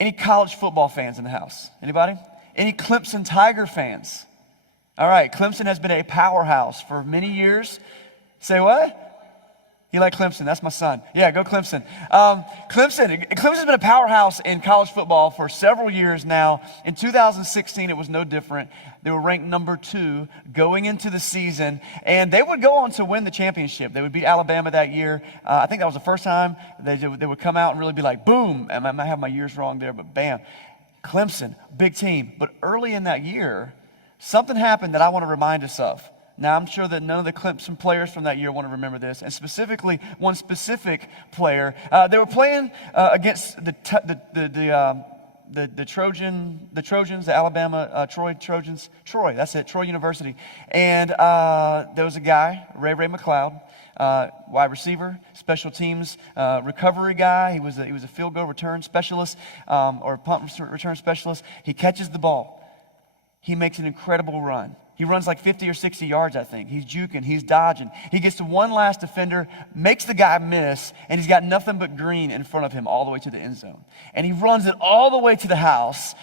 Any college football fans in the house? Anybody? Any Clemson Tiger fans? All right, Clemson has been a powerhouse for many years. Say what? You like Clemson? That's my son. Yeah, go Clemson. Clemson's been a powerhouse in college football for several years now. In 2016, it was no different. They were ranked number 2 going into the season, and they would go on to win the championship. They would beat Alabama that year. I think that was the first time they would come out and really be like, boom. I might have my years wrong there, but bam. Clemson, big team. But early in that year, something happened that I want to remind us of. Now, I'm sure that none of the Clemson players from that year want to remember this, and specifically one specific player. They were playing against the Trojans, the Alabama Troy Trojans. Troy, that's it, Troy University. And there was a guy, Ray McLeod, wide receiver, special teams recovery guy. He was a field goal return specialist or punt return specialist. He catches the ball. He makes an incredible run. He runs like 50 or 60 yards, I think. He's juking, he's dodging. He gets to one last defender, makes the guy miss, and he's got nothing but green in front of him all the way to the end zone. And he runs it all the way to the house,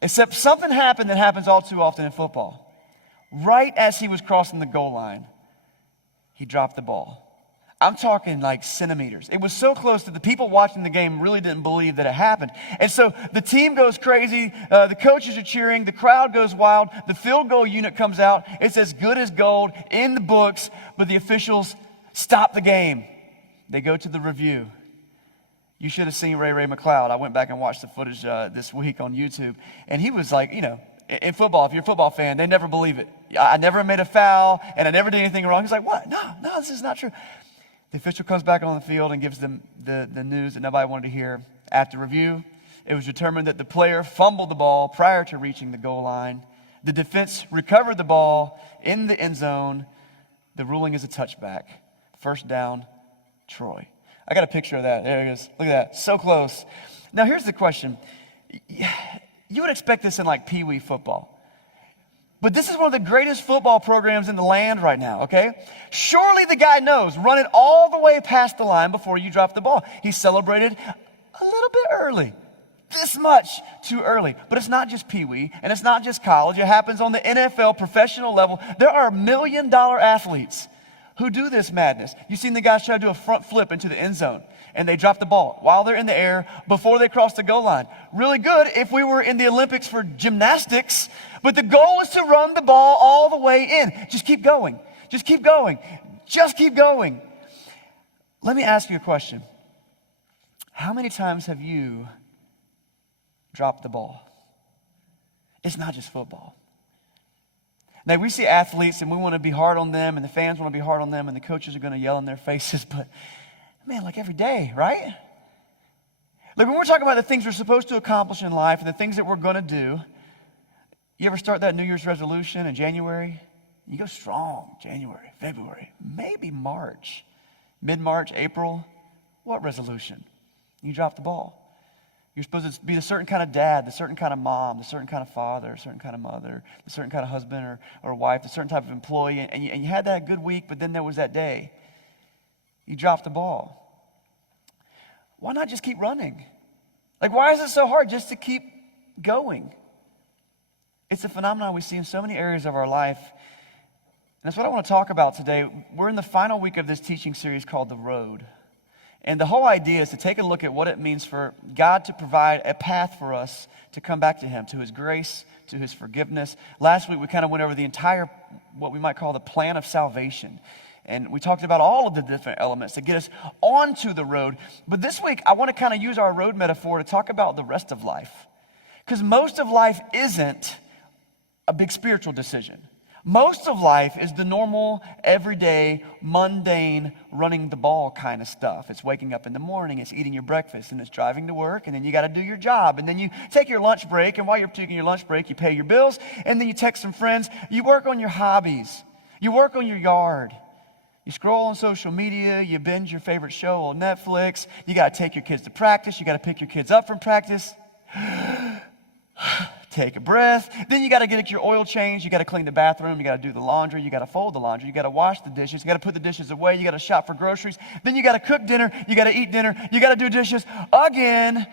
except something happened that happens all too often in football. Right as he was crossing the goal line, he dropped the ball. I'm talking like centimeters. It was so close that the people watching the game really didn't believe that it happened. And so the team goes crazy. The coaches are cheering. The crowd goes wild. The field goal unit comes out. It's as good as gold in the books, but the officials stop the game. They go to the review. You should have seen Ray McLeod. I went back and watched the footage this week on YouTube. And he was like, in football, if you're a football fan, they never believe it. I never made a foul, and I never did anything wrong. He's like, what? No, this is not true. The official comes back on the field and gives them the news that nobody wanted to hear. After review, it was determined that the player fumbled the ball prior to reaching the goal line. The defense recovered the ball in the end zone. The ruling is a touchback. First down, Troy. I got a picture of that. There it is. Look at that. So close. Now, here's the question. You would expect this in like Pee Wee football. But this is one of the greatest football programs in the land right now, okay? Surely the guy knows, run it all the way past the line before you drop the ball. He celebrated a little bit early, this much too early. But it's not just Pee Wee, and it's not just college. It happens on the NFL professional level. There are $1 million athletes who do this madness. You've seen the guys try to do a front flip into the end zone, and they drop the ball while they're in the air before they cross the goal line. Really good if we were in the Olympics for gymnastics, but the goal is to run the ball all the way in. Just keep going. Just keep going. Just keep going. Let me ask you a question. How many times have you dropped the ball? It's not just football. Now, we see athletes and we want to be hard on them, and the fans want to be hard on them, and the coaches are going to yell in their faces, but man, like every day, right? Like when we're talking about the things we're supposed to accomplish in life and the things that we're going to do, you ever start that New Year's resolution in January? You go strong, January, February, maybe March, mid-March, April. What resolution? You drop the ball. You're supposed to be a certain kind of dad, the certain kind of mom, the certain kind of father, a certain kind of mother, the certain kind of husband or wife, a certain type of employee, and you had that good week, but then there was that day. You dropped the ball. Why not just keep running? Like, why is it so hard just to keep going? It's a phenomenon we see in so many areas of our life. And that's what I want to talk about today. We're in the final week of this teaching series called The Road. And the whole idea is to take a look at what it means for God to provide a path for us to come back to Him, to His grace, to His forgiveness. Last week, we kind of went over the entire, what we might call the plan of salvation. And we talked about all of the different elements to get us onto the road. But this week, I want to kind of use our road metaphor to talk about the rest of life. Because most of life isn't a big spiritual decision. Most of life is the normal, everyday, mundane, running the ball kind of stuff. It's waking up in the morning, it's eating your breakfast, and it's driving to work, and then you got to do your job, and then you take your lunch break, and while you're taking your lunch break, you pay your bills, and then you text some friends. You work on your hobbies. You work on your yard. You scroll on social media, you binge your favorite show on Netflix. You got to take your kids to practice. You got to pick your kids up from practice. Take a breath. Then you got to get your oil changed. You got to clean the bathroom. You got to do the laundry. You got to fold the laundry. You got to wash the dishes. You got to put the dishes away. You got to shop for groceries. Then you got to cook dinner. You got to eat dinner. You got to do dishes again.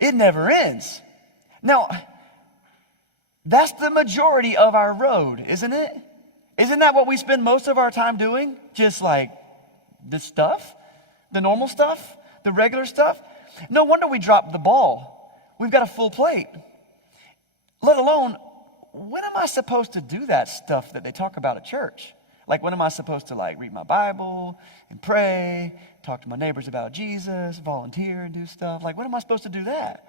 It never ends. Now, that's the majority of our road, isn't it? Isn't that what we spend most of our time doing? Just like the stuff, the normal stuff, the regular stuff? No wonder we dropped the ball. We've got a full plate. Let alone, when am I supposed to do that stuff that they talk about at church? Like, when am I supposed to read my Bible and pray, talk to my neighbors about Jesus, volunteer and do stuff? When am I supposed to do that?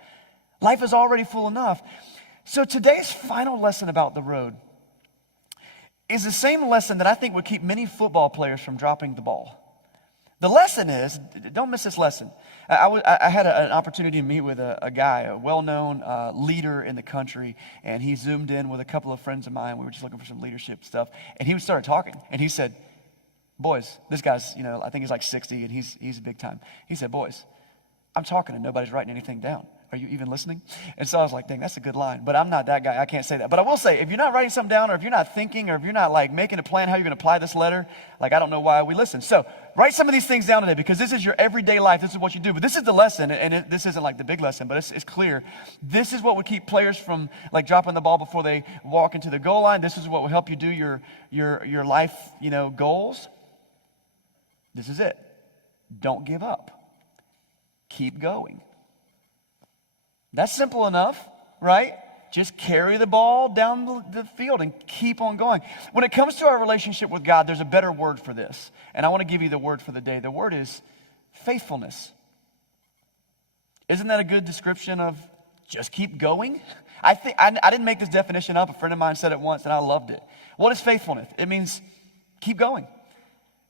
Life is already full enough. So today's final lesson about the road is the same lesson that I think would keep many football players from dropping the ball. The lesson is, don't miss this lesson. I had an opportunity to meet with a guy, a well-known leader in the country, and he zoomed in with a couple of friends of mine. We were just looking for some leadership stuff, and he started talking, and he said, boys, this guy's, I think he's like 60, and he's big time. He said, boys, I'm talking and nobody's writing anything down. Are you even listening? And so I was like, dang, that's a good line. But I'm not that guy. I can't say that. But I will say, if you're not writing something down, or if you're not thinking, or if you're not making a plan how you're going to apply this letter, I don't know why we listen. So write some of these things down today, because this is your everyday life. This is what you do. But this is the lesson, and this isn't the big lesson, but it's clear. This is what would keep players from dropping the ball before they walk into the goal line. This is what will help you do your life, goals. This is it. Don't give up. Keep going. That's simple enough, right? Just carry the ball down the field and keep on going. When it comes to our relationship with God, there's a better word for this. And I want to give you the word for the day. The word is faithfulness. Isn't that a good description of just keep going? I didn't make this definition up. A friend of mine said it once and I loved it. What is faithfulness? It means keep going.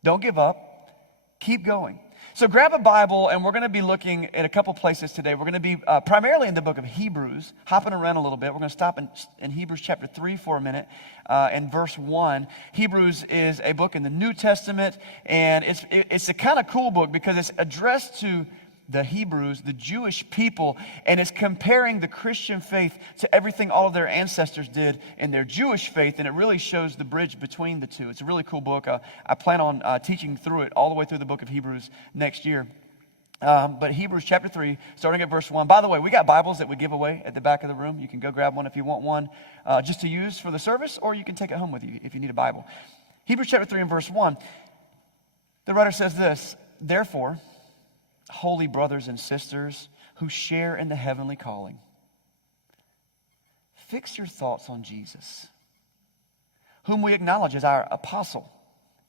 Don't give up. Keep going. So grab a Bible, and we're going to be looking at a couple places today. We're going to be primarily in the book of Hebrews, hopping around a little bit. We're going to stop in Hebrews chapter 3 for a minute, in verse 1. Hebrews is a book in the New Testament, and it's a kind of cool book because it's addressed to the Hebrews, the Jewish people, and it's comparing the Christian faith to everything all of their ancestors did in their Jewish faith, and it really shows the bridge between the two. It's a really cool book. I plan on teaching through it all the way through the book of Hebrews next year. But Hebrews chapter 3, starting at verse 1. By the way, we got Bibles that we give away at the back of the room. You can go grab one if you want one just to use for the service, or you can take it home with you if you need a Bible. Hebrews chapter 3 and verse 1. The writer says this, therefore, holy brothers and sisters who share in the heavenly calling, fix your thoughts on Jesus, whom we acknowledge as our apostle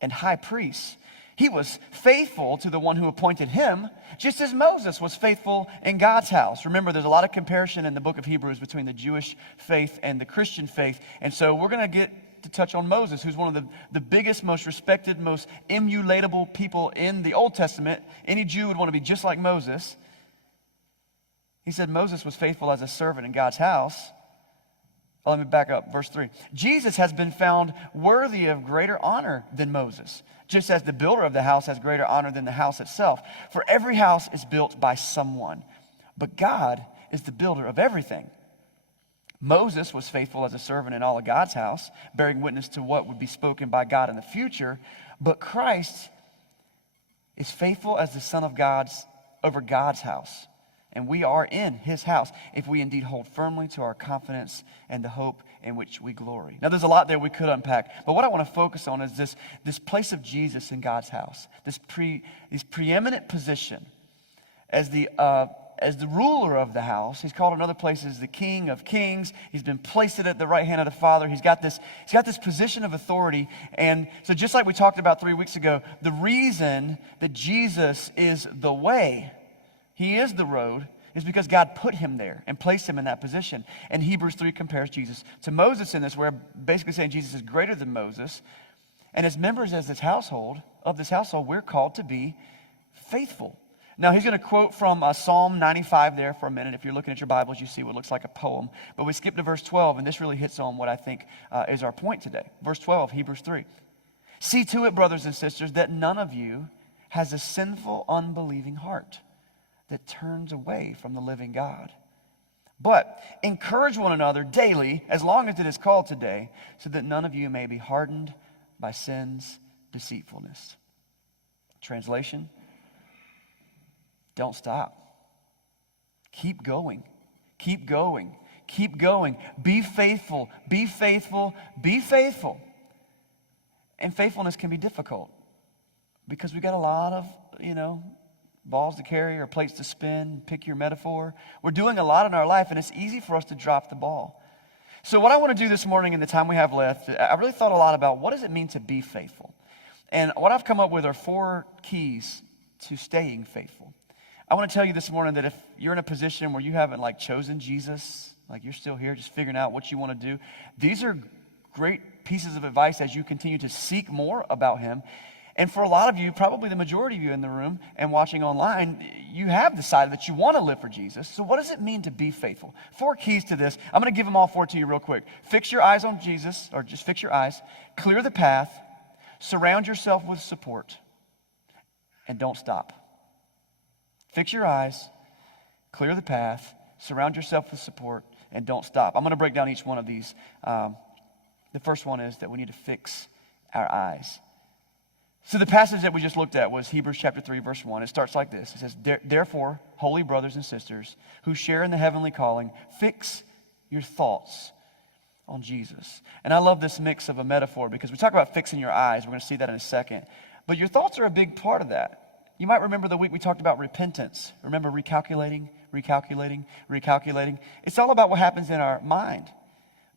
and high priest. He was faithful to the one who appointed him, just as Moses was faithful in God's house. Remember, there's a lot of comparison in the book of Hebrews between the Jewish faith and the Christian faith. And so we're going to get to touch on Moses, who's one of the biggest, most respected, most emulatable people in the Old Testament. Any Jew would want to be just like Moses. He said Moses was faithful as a servant in God's house. Oh, let me back up, verse 3. Jesus has been found worthy of greater honor than Moses, just as the builder of the house has greater honor than the house itself. For every house is built by someone, but God is the builder of everything. Moses was faithful as a servant in all of God's house, bearing witness to what would be spoken by God in the future. But Christ is faithful as the Son of God's over God's house. And we are in his house if we indeed hold firmly to our confidence and the hope in which we glory. Now, there's a lot there we could unpack, but what I want to focus on is this place of Jesus in God's house, this preeminent position as the ruler of the house. He's called in other places the King of Kings. He's been placed at the right hand of the Father. He's got this position of authority. And so just like we talked about 3 weeks ago, the reason that Jesus is the way, he is the road, is because God put him there and placed him in that position. And Hebrews 3 compares Jesus to Moses in this, where basically saying Jesus is greater than Moses. And as members of this household, we're called to be faithful. Now, he's going to quote from Psalm 95 there for a minute. If you're looking at your Bibles, you see what looks like a poem. But we skip to verse 12, and this really hits on what I think is our point today. Verse 12, Hebrews 3. See to it, brothers and sisters, that none of you has a sinful, unbelieving heart that turns away from the living God. But encourage one another daily, as long as it is called today, so that none of you may be hardened by sin's deceitfulness. Translation: don't stop. Keep going. Keep going. Keep going. Be faithful. Be faithful. Be faithful. And faithfulness can be difficult because we got a lot of, balls to carry or plates to spin, pick your metaphor. We're doing a lot in our life, and it's easy for us to drop the ball. So what I want to do this morning in the time we have left, I really thought a lot about what does it mean to be faithful? And what I've come up with are 4 keys to staying faithful. I want to tell you this morning that if you're in a position where you haven't chosen Jesus, you're still here just figuring out what you want to do, these are great pieces of advice as you continue to seek more about him. And for a lot of you, probably the majority of you in the room and watching online, you have decided that you want to live for Jesus. So what does it mean to be faithful? 4 keys to this. I'm going to give them all 4 to you real quick. Fix your eyes on Jesus, or just fix your eyes. Clear the path. Surround yourself with support. And don't stop. Fix your eyes. Clear the path. Surround yourself with support. And don't stop. I'm going to break down each one of these. The first one is that we need to fix our eyes. So the passage that we just looked at was Hebrews chapter 3, verse 1. It starts like this. It says, therefore, holy brothers and sisters who share in the heavenly calling, fix your thoughts on Jesus. And I love this mix of a metaphor because we talk about fixing your eyes. We're going to see that in a second. But your thoughts are a big part of that. You might remember the week we talked about repentance. Remember recalculating? It's all about what happens in our mind.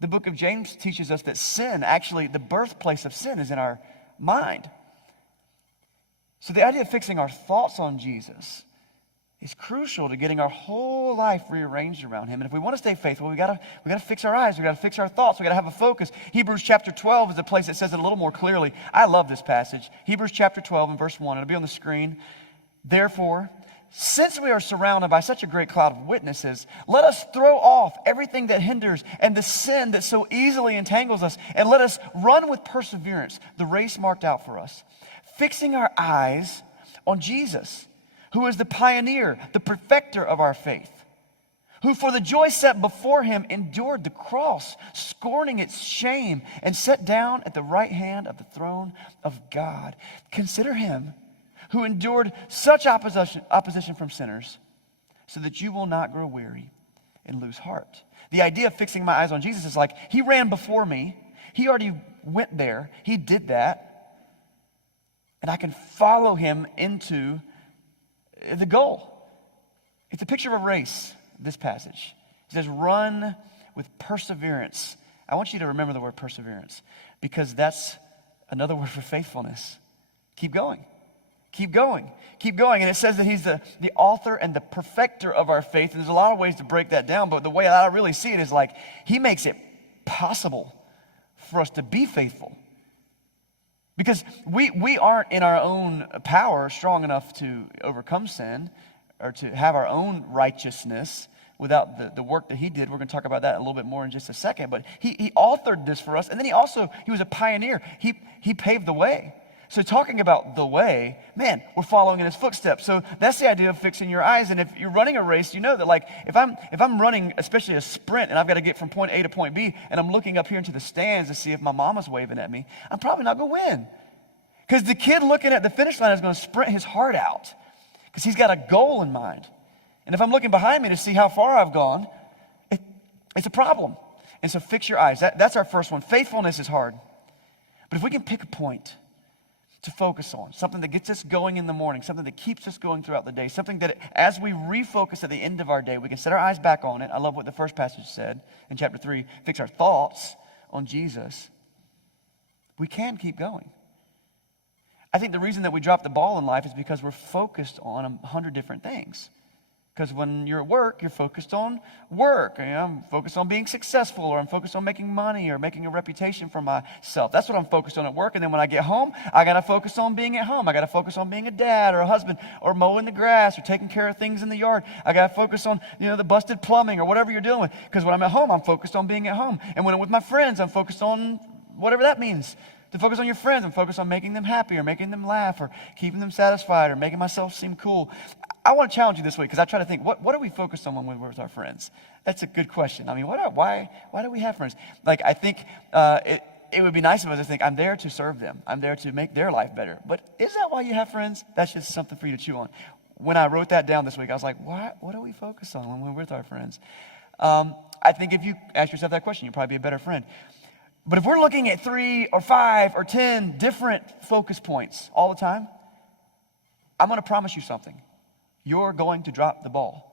The book of James teaches us that sin, actually the birthplace of sin is in our mind. So the idea of fixing our thoughts on Jesus is crucial to getting our whole life rearranged around him. And if we want to stay faithful, we gotta fix our eyes, we gotta fix our thoughts, we gotta have a focus. Hebrews chapter 12 is the place that says it a little more clearly. I love this passage. Hebrews chapter 12 and verse 1. It'll be on the screen. Therefore, since we are surrounded by such a great cloud of witnesses, let us throw off everything that hinders and the sin that so easily entangles us, and let us run with perseverance the race marked out for us, fixing our eyes on Jesus, who is the pioneer, the perfecter of our faith, who for the joy set before him endured the cross, scorning its shame, and sat down at the right hand of the throne of God. Consider him who endured such opposition from sinners, so that you will not grow weary and lose heart. The idea of fixing my eyes on Jesus is he ran before me. He already went there. He did that. And I can follow him into the goal. It's a picture of a race, this passage. It says, run with perseverance. I want you to remember the word perseverance, because that's another word for faithfulness. Keep going. Keep going. Keep going. And it says that he's the author and the perfecter of our faith. And there's a lot of ways to break that down, but the way I really see it is he makes it possible for us to be faithful. Because we aren't in our own power strong enough to overcome sin or to have our own righteousness without the work that he did. We're going to talk about that a little bit more in just a second. But he authored this for us. And then he was a pioneer. He paved the way. So talking about the way, man, we're following in his footsteps. So that's the idea of fixing your eyes. And if you're running a race, you know that if I'm running, especially a sprint, and I've got to get from point A to point B, and I'm looking up here into the stands to see if my mama's waving at me, I'm probably not going to win. Because the kid looking at the finish line is going to sprint his heart out because he's got a goal in mind. And if I'm looking behind me to see how far I've gone, it's a problem. And so fix your eyes. That's our first one. Faithfulness is hard. But if we can pick a point to focus on, something that gets us going in the morning, something that keeps us going throughout the day, something that as we refocus at the end of our day, we can set our eyes back on it. I love what the first passage said in chapter 3, fix our thoughts on Jesus. We can keep going. I think the reason that we drop the ball in life is because we're focused on 100 different things. Because when you're at work, you're focused on work. I'm focused on being successful, or I'm focused on making money or making a reputation for myself. That's what I'm focused on at work. And then when I get home, I got to focus on being at home. I got to focus on being a dad or a husband or mowing the grass or taking care of things in the yard. I got to focus on, the busted plumbing or whatever you're dealing with. Because when I'm at home, I'm focused on being at home. And when I'm with my friends, I'm focused on whatever that means. To focus on your friends and focus on making them happy or making them laugh or keeping them satisfied or making myself seem cool. I want to challenge you this week because I try to think, what are we focused on when we're with our friends? That's a good question. I mean, why do we have friends? I think it would be nice of us to think, I'm there to serve them. I'm there to make their life better. But is that why you have friends? That's just something for you to chew on. when I wrote that down this week, I was like, what do we focus on when we're with our friends? I think if you ask yourself that question, you'll probably be a better friend. But if we're looking at 3 or 5 or 10 different focus points all the time, I'm going to promise you something. You're going to drop the ball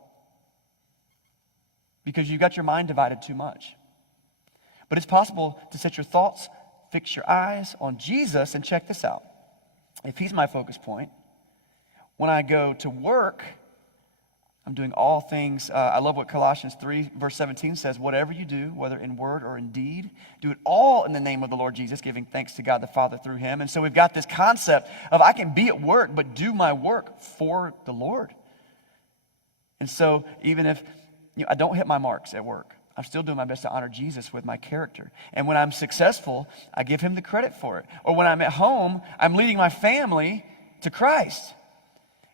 because you've got your mind divided too much. But it's possible to set your thoughts, fix your eyes on Jesus, and check this out. If he's my focus point, when I go to work, I'm doing all things. I love what Colossians 3, verse 17 says, whatever you do, whether in word or in deed, do it all in the name of the Lord Jesus, giving thanks to God the Father through him. And so we've got this concept of I can be at work, but do my work for the Lord. And so even if I don't hit my marks at work, I'm still doing my best to honor Jesus with my character. And when I'm successful, I give him the credit for it. Or when I'm at home, I'm leading my family to Christ.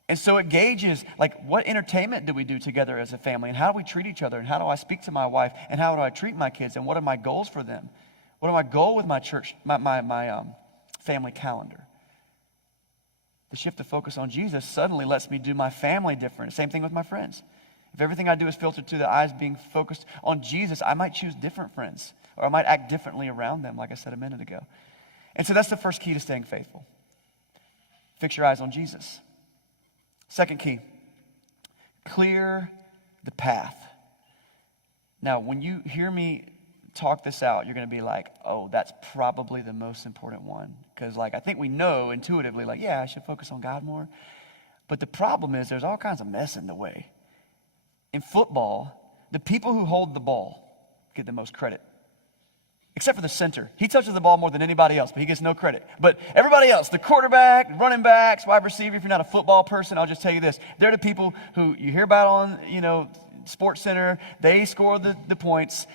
And so it gauges, like, what entertainment do we do together as a family? And how do we treat each other? And how do I speak to my wife? And how do I treat my kids? And what are my goals for them? What are my goals with my church, my family calendar? The shift of focus on Jesus suddenly lets me do my family different. Same thing with my friends. If everything I do is filtered through the eyes being focused on Jesus, I might choose different friends. Or I might act differently around them, like I said a minute ago. And so that's the first key to staying faithful. Fix your eyes on Jesus. Second key, clear the path. Now, when you hear me talk this out, you're going to be like, oh, that's probably the most important one. Because, I think we know intuitively, yeah, I should focus on God more. But the problem is there's all kinds of mess in the way. In football, the people who hold the ball get the most credit. Except for the center. He touches the ball more than anybody else, but he gets no credit. But everybody else, the quarterback, running backs, wide receiver, if you're not a football person, I'll just tell you this. They're the people who you hear about on, Sports Center. They score the points.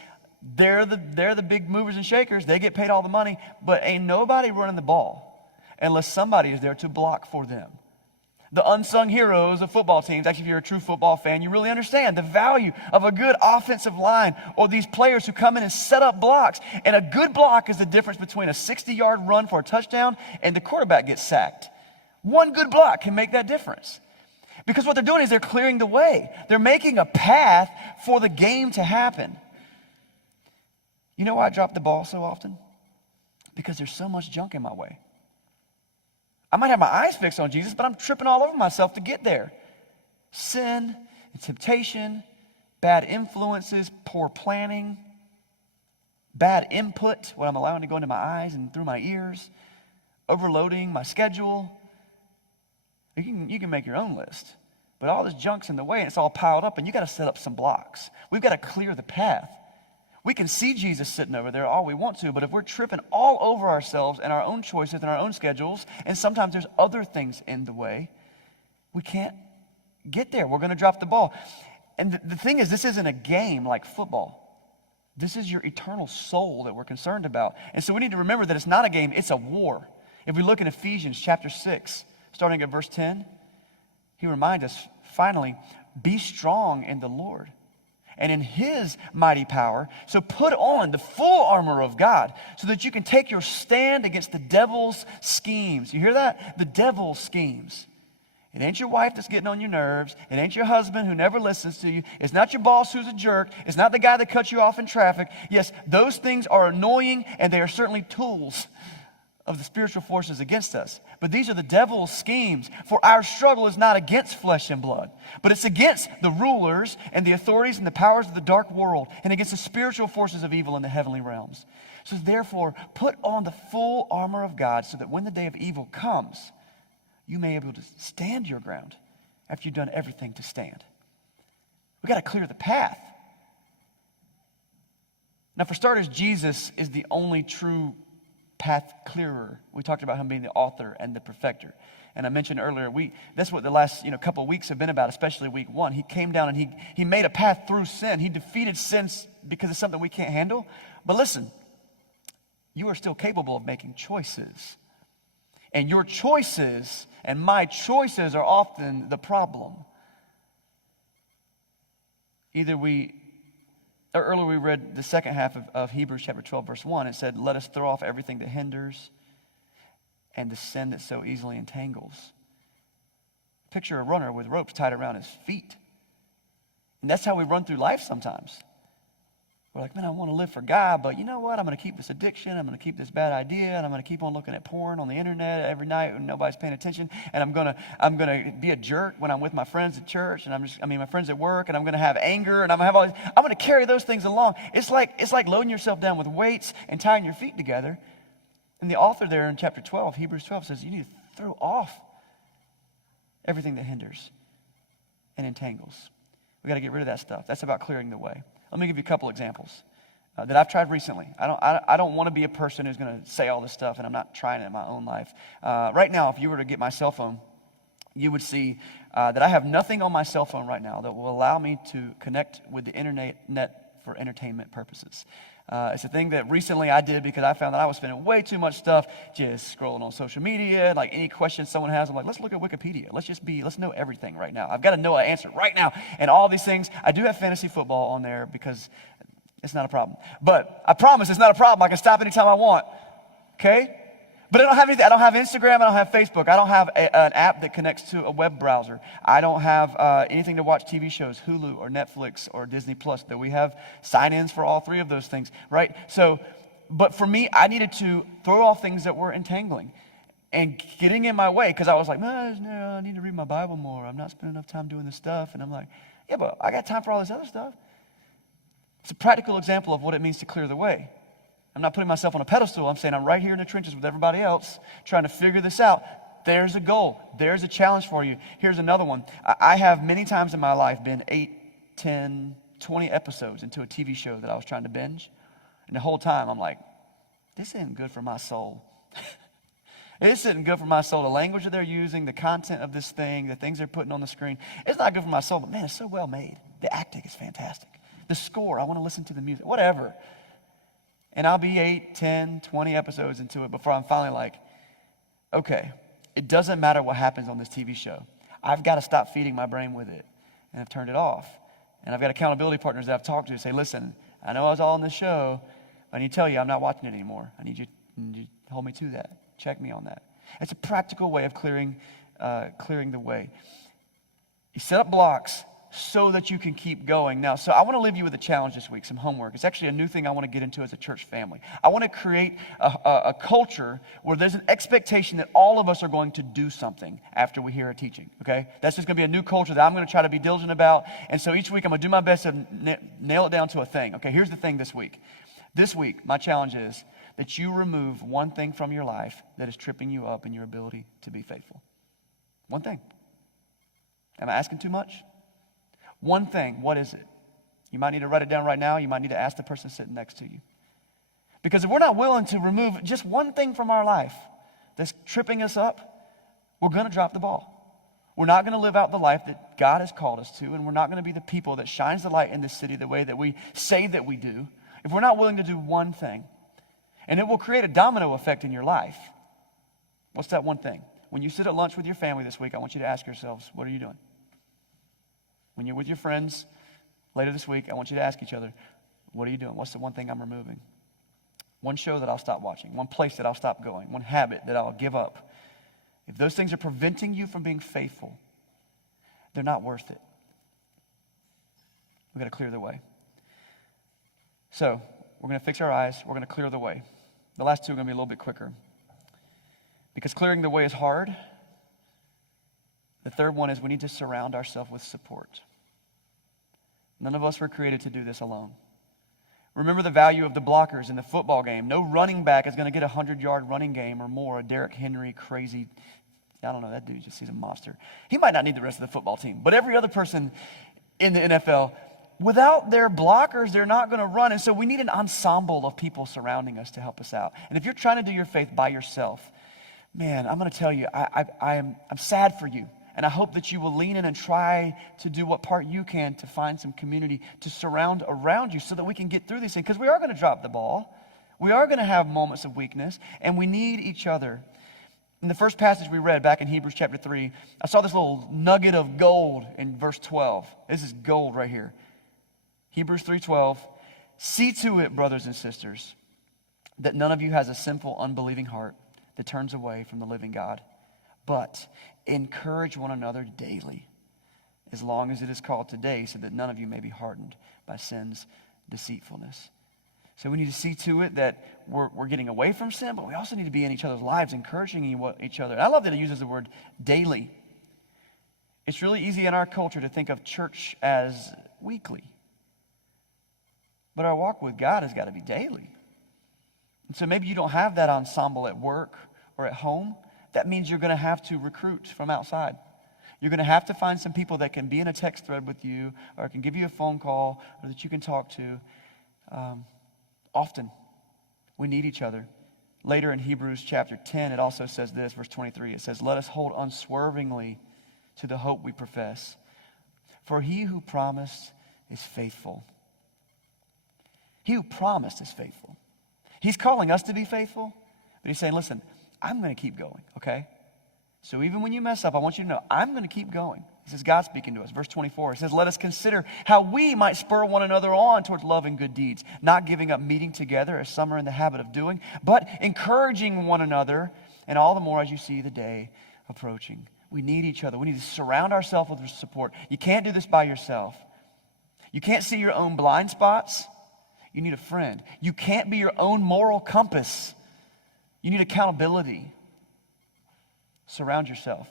They're the big movers and shakers. They get paid all the money. But ain't nobody running the ball unless somebody is there to block for them. The unsung heroes of football teams, actually if you're a true football fan, you really understand the value of a good offensive line or these players who come in and set up blocks. And a good block is the difference between a 60-yard run for a touchdown and the quarterback gets sacked. One good block can make that difference. Because what they're doing is they're clearing the way. They're making a path for the game to happen. You know why I drop the ball so often? Because there's so much junk in my way. I might have my eyes fixed on Jesus, but I'm tripping all over myself to get there. Sin and temptation, bad influences, poor planning, bad input, what I'm allowing to go into my eyes and through my ears, overloading my schedule. You can make your own list. But all this junk's in the way and it's all piled up and you got to set up some blocks. We've got to clear the path. We can see Jesus sitting over there all we want to, but if we're tripping all over ourselves and our own choices and our own schedules, and sometimes there's other things in the way, we can't get there. We're going to drop the ball. And the thing is, this isn't a game like football. This is your eternal soul that we're concerned about. And so we need to remember that it's not a game, it's a war. If we look in Ephesians chapter 6, starting at verse 10, he reminds us, finally, be strong in the Lord and in his mighty power. So put on the full armor of God so that you can take your stand against the devil's schemes. You hear that? The devil's schemes. It ain't your wife that's getting on your nerves. It ain't your husband who never listens to you. It's not your boss who's a jerk. It's not the guy that cuts you off in traffic. Yes, those things are annoying and they are certainly tools of the spiritual forces against us. But these are the devil's schemes. For our struggle is not against flesh and blood, but it's against the rulers and the authorities and the powers of the dark world and against the spiritual forces of evil in the heavenly realms. So therefore, put on the full armor of God so that when the day of evil comes, you may be able to stand your ground after you've done everything to stand. We've got to clear the path. Now, for starters, Jesus is the only true path clearer. We talked about him being the author and the perfecter. And I mentioned earlier, that's what the last couple of weeks have been about, especially week 1. He came down and he made a path through sin. He defeated sin because it's something we can't handle. But listen, you are still capable of making choices. And your choices and my choices are often the problem. Earlier we read the second half of Hebrews chapter 12, verse 1. It said, let us throw off everything that hinders and the sin that so easily entangles. Picture a runner with ropes tied around his feet. And that's how we run through life sometimes. We're like, man, I want to live for God, but you know what? I'm going to keep this addiction. I'm going to keep this bad idea, and I'm going to keep on looking at porn on the internet every night when nobody's paying attention. And I'm going to be a jerk when I'm with my friends at church, and my friends at work, and I'm going to have anger, and I'm going to carry those things along. It's like loading yourself down with weights and tying your feet together. And the author there in chapter 12, Hebrews 12, says you need to throw off everything that hinders and entangles. We got to get rid of that stuff. That's about clearing the way. Let me give you a couple examples that I've tried recently. I don't want to be a person who's going to say all this stuff, and I'm not trying it in my own life. Right now, if you were to get my cell phone, you would see that I have nothing on my cell phone right now that will allow me to connect with the internet for entertainment purposes. It's a thing that recently I did because I found that I was spending way too much stuff just scrolling on social media. Like any questions someone has, I'm like, let's look at Wikipedia. Let's know everything right now. I've got to know an answer right now. And all these things, I do have fantasy football on there because it's not a problem. But I promise it's not a problem. I can stop anytime I want. Okay? But I don't have anything. I don't have Instagram. I don't have Facebook. I don't have an app that connects to a web browser. I don't have anything to watch TV shows, Hulu or Netflix or Disney Plus. Though we have sign-ins for all three of those things, right? So, but for me, I needed to throw off things that were entangling and getting in my way because I was like, man, I need to read my Bible more. I'm not spending enough time doing this stuff. And I'm like, yeah, but I got time for all this other stuff. It's a practical example of what it means to clear the way. I'm not putting myself on a pedestal. I'm saying I'm right here in the trenches with everybody else trying to figure this out. There's a goal. There's a challenge for you. Here's another one. I have many times in my life been 8, 10, 20 episodes into a TV show that I was trying to binge. And the whole time I'm like, this isn't good for my soul. This isn't good for my soul. The language that they're using, the content of this thing, the things they're putting on the screen, it's not good for my soul. But man, it's so well made. The acting is fantastic. The score, I want to listen to the music, whatever. And I'll be 8, 10, 20 episodes into it before I'm finally like, okay, it doesn't matter what happens on this TV show. I've got to stop feeding my brain with it. And I've turned it off. And I've got accountability partners that I've talked to say, listen, I know I was all in this show, but I need to tell you I'm not watching it anymore. I need you to hold me to that. Check me on that. It's a practical way of clearing the way. You set up blocks so that you can keep going. Now, so I want to leave you with a challenge this week, some homework. It's actually a new thing I want to get into as a church family. I want to create a culture where there's an expectation that all of us are going to do something after we hear a teaching, okay? That's just going to be a new culture that I'm going to try to be diligent about. And so each week I'm going to do my best to nail it down to a thing. Okay, here's the thing this week. This week, my challenge is that you remove one thing from your life that is tripping you up in your ability to be faithful. One thing. Am I asking too much? One thing, what is it? You might need to write it down right now. You might need to ask the person sitting next to you. Because if we're not willing to remove just one thing from our life that's tripping us up, we're going to drop the ball. We're not going to live out the life that God has called us to, and we're not going to be the people that shines the light in this city the way that we say that we do, if we're not willing to do one thing. And it will create a domino effect in your life. What's that one thing? When you sit at lunch with your family this week, I want you to ask yourselves, what are you doing? When you're with your friends later this week, I want you to ask each other, what are you doing? What's the one thing I'm removing? One show that I'll stop watching, one place that I'll stop going, one habit that I'll give up. If those things are preventing you from being faithful, they're not worth it. We've got to clear the way. So, we're going to fix our eyes. We're going to clear the way. The last two are going to be a little bit quicker. Because clearing the way is hard. The third one is we need to surround ourselves with support. None of us were created to do this alone. Remember the value of the blockers in the football game. No running back is going to get a 100-yard running game or more. A Derrick Henry crazy, I don't know, that dude just sees a monster. He might not need the rest of the football team. But every other person in the NFL, without their blockers, they're not going to run. And so we need an ensemble of people surrounding us to help us out. And if you're trying to do your faith by yourself, man, I'm going to tell you, I'm sad for you. And I hope that you will lean in and try to do what part you can to find some community to surround around you so that we can get through these things. Because we are going to drop the ball. We are going to have moments of weakness. And we need each other. In the first passage we read back in Hebrews chapter 3, I saw this little nugget of gold in verse 12. This is gold right here. Hebrews 3:12. See to it, brothers and sisters, that none of you has a sinful, unbelieving heart that turns away from the living God. But encourage one another daily, as long as it is called today, so that none of you may be hardened by sin's deceitfulness. So we need to see to it that we're getting away from sin, but we also need to be in each other's lives, encouraging each other. And I love that it uses the word daily. It's really easy in our culture to think of church as weekly. But our walk with God has got to be daily. And so maybe you don't have that ensemble at work or at home. That means you're going to have to recruit from outside. You're going to have to find some people that can be in a text thread with you, or can give you a phone call, or that you can talk to. Often, we need each other. Later in Hebrews chapter 10, it also says this, verse 23. It says, "Let us hold unswervingly to the hope we profess. For he who promised is faithful." He who promised is faithful. He's calling us to be faithful, but he's saying, listen, I'm going to keep going, okay? So even when you mess up, I want you to know, I'm going to keep going. This is God speaking to us. Verse 24, it says, "Let us consider how we might spur one another on towards love and good deeds, not giving up meeting together as some are in the habit of doing, but encouraging one another, and all the more as you see the day approaching." We need each other. We need to surround ourselves with support. You can't do this by yourself. You can't see your own blind spots. You need a friend. You can't be your own moral compass. You need accountability. Surround yourself.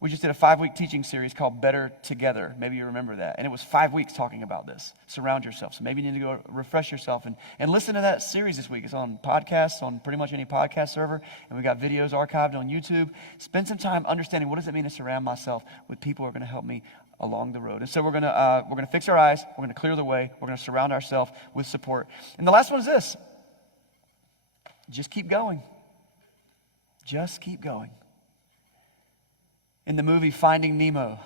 We just did a 5-week teaching series called Better Together. Maybe you remember that. And it was 5 weeks talking about this. Surround yourself. So maybe you need to go refresh yourself and listen to that series this week. It's on podcasts, on pretty much any podcast server. And we got videos archived on YouTube. Spend some time understanding, what does it mean to surround myself with people who are going to help me along the road. And so we're going to fix our eyes. We're going to clear the way. We're going to surround ourselves with support. And the last one is this. Just keep going. Just keep going. In the movie Finding Nemo,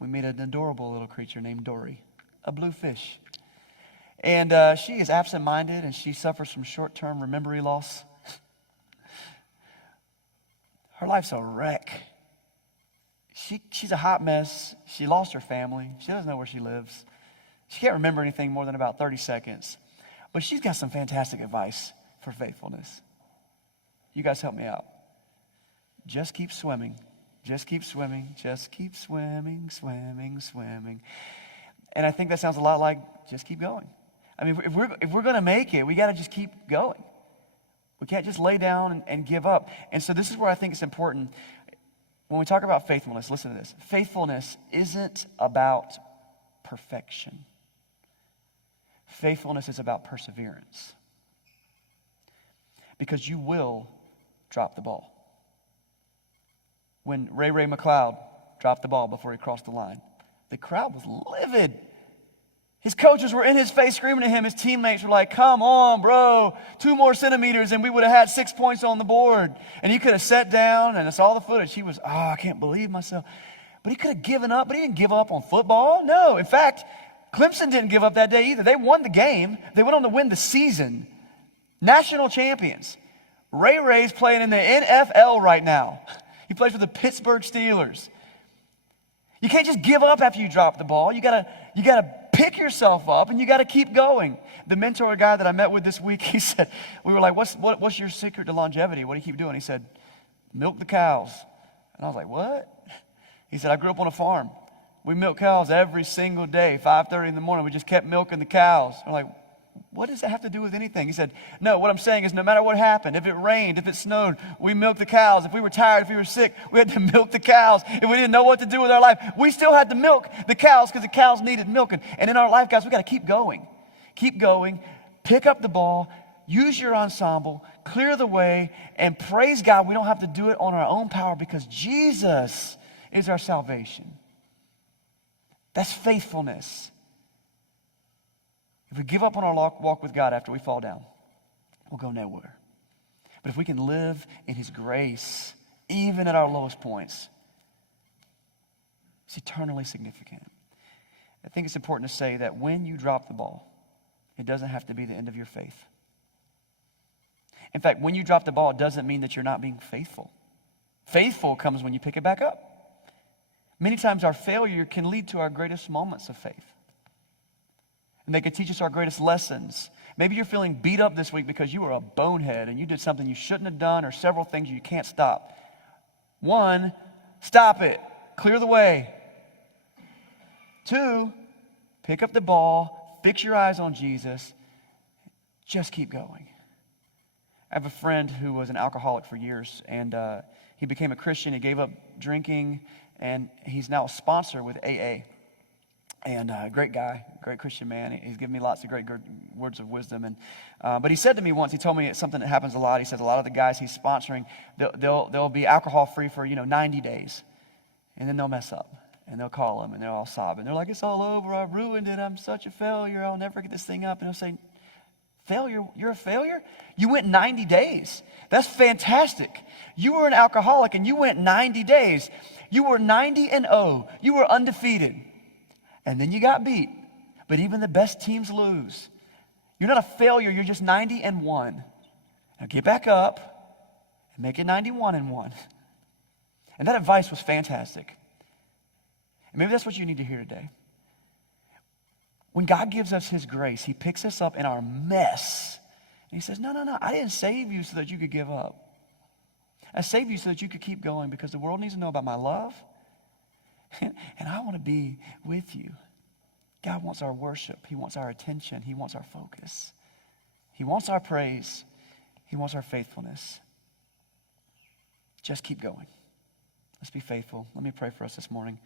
we meet an adorable little creature named Dory, a blue fish. And she is absent-minded, and she suffers from short-term memory loss. Her life's a wreck. She's a hot mess. She lost her family. She doesn't know where she lives. She can't remember anything more than about 30 seconds. But she's got some fantastic advice for faithfulness. You guys help me out. Just keep swimming. Just keep swimming. Just keep swimming, swimming, swimming. And I think that sounds a lot like just keep going. I mean, if we're going to make it, we got to just keep going. We can't just lay down and give up. And so this is where I think it's important. When we talk about faithfulness, listen to this. Faithfulness isn't about perfection. Faithfulness is about perseverance. Because you will drop the ball. When Ray McLeod dropped the ball before he crossed the line, the crowd was livid. His coaches were in his face screaming at him. His teammates were like, "Come on, bro. 2 more centimeters and we would have had 6 points on the board." And he could have sat down, and it's all the footage. He was, I can't believe myself. But he could have given up, but he didn't give up on football. No, in fact, Clemson didn't give up that day either. They won the game. They went on to win the season. National champions. Ray's playing in the NFL right now. He plays for the Pittsburgh Steelers. You can't just give up after you drop the ball. You gotta pick yourself up, and you gotta keep going. The mentor guy that I met with this week, he said, we were like, what's your secret to longevity? What do you keep doing? He said, milk the cows. And I was like, what? He said, I grew up on a farm. We milk cows every single day, 5:30 in the morning. We just kept milking the cows. I'm like, what does that have to do with anything? He said, no, what I'm saying is no matter what happened, if it rained, if it snowed, we milked the cows. If we were tired, if we were sick, we had to milk the cows. If we didn't know what to do with our life, we still had to milk the cows because the cows needed milking. And in our life, guys, we got to keep going. Keep going. Pick up the ball. Use your ensemble. Clear the way. And praise God, we don't have to do it on our own power because Jesus is our salvation. That's faithfulness. If we give up on our walk with God after we fall down, we'll go nowhere. But if we can live in His grace, even at our lowest points, it's eternally significant. I think it's important to say that when you drop the ball, it doesn't have to be the end of your faith. In fact, when you drop the ball, it doesn't mean that you're not being faithful. Faithful comes when you pick it back up. Many times our failure can lead to our greatest moments of faith. And they can teach us our greatest lessons. Maybe you're feeling beat up this week because you were a bonehead and you did something you shouldn't have done, or several things you can't stop. 1, stop it. Clear the way. 2, pick up the ball, fix your eyes on Jesus, just keep going. I have a friend who was an alcoholic for years, and he became a Christian. He gave up drinking, and he's now a sponsor with AA. And great guy, great Christian man. He's given me lots of great words of wisdom. And but he said to me once, he told me it's something that happens a lot. He said a lot of the guys he's sponsoring, they'll be alcohol free for 90 days, and then they'll mess up, and they'll call him, and they'll all sob, and they're like, "It's all over. I ruined it. I'm such a failure. I'll never get this thing up." And he'll say, "Failure? You're a failure? You went 90 days. That's fantastic. You were an alcoholic, and you went 90 days. You were 90-0. You were undefeated." And then you got beat. But even the best teams lose. You're not a failure. You're just 90-1. Now get back up and make it 91-1. And that advice was fantastic. And maybe that's what you need to hear today. When God gives us his grace, he picks us up in our mess. And he says, no, I didn't save you so that you could give up. I saved you so that you could keep going, because the world needs to know about my love. And I want to be with you. God wants our worship. He wants our attention. He wants our focus. He wants our praise. He wants our faithfulness. Just keep going. Let's be faithful. Let me pray for us this morning.